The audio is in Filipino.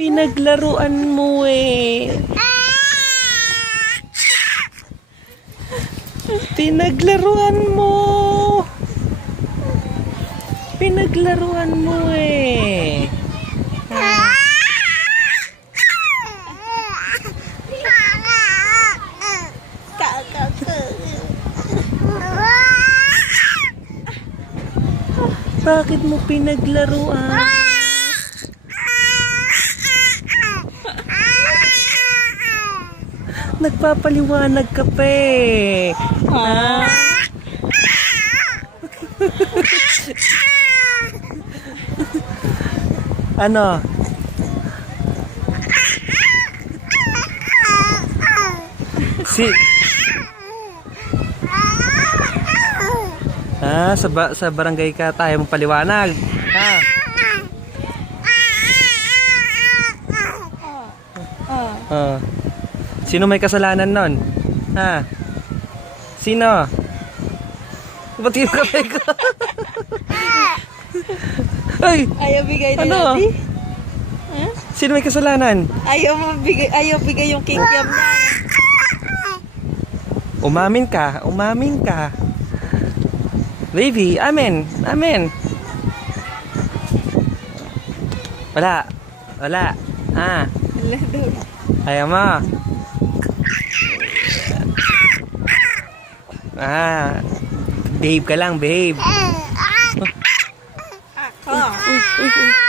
Pinaglaruan mo eh. Pinaglaruan mo. Pinaglaruan mo eh. Bakit mo pinaglaruan? Nagpapaliwanag ka pa eh. Ano? Sa barangay ka tayo magpaliwanag. Sino may kasalanan nun? Sino? Ba't yung kape ko? Ay! Ayaw bigay na ano? Daddy? Sino may kasalanan? Ayaw bigay yung kikiam na. Umamin ka. Umamin ka. Baby, amen. Amen. Wala. Wala. Ayaw mo. Behave ka lang, behave. Uy.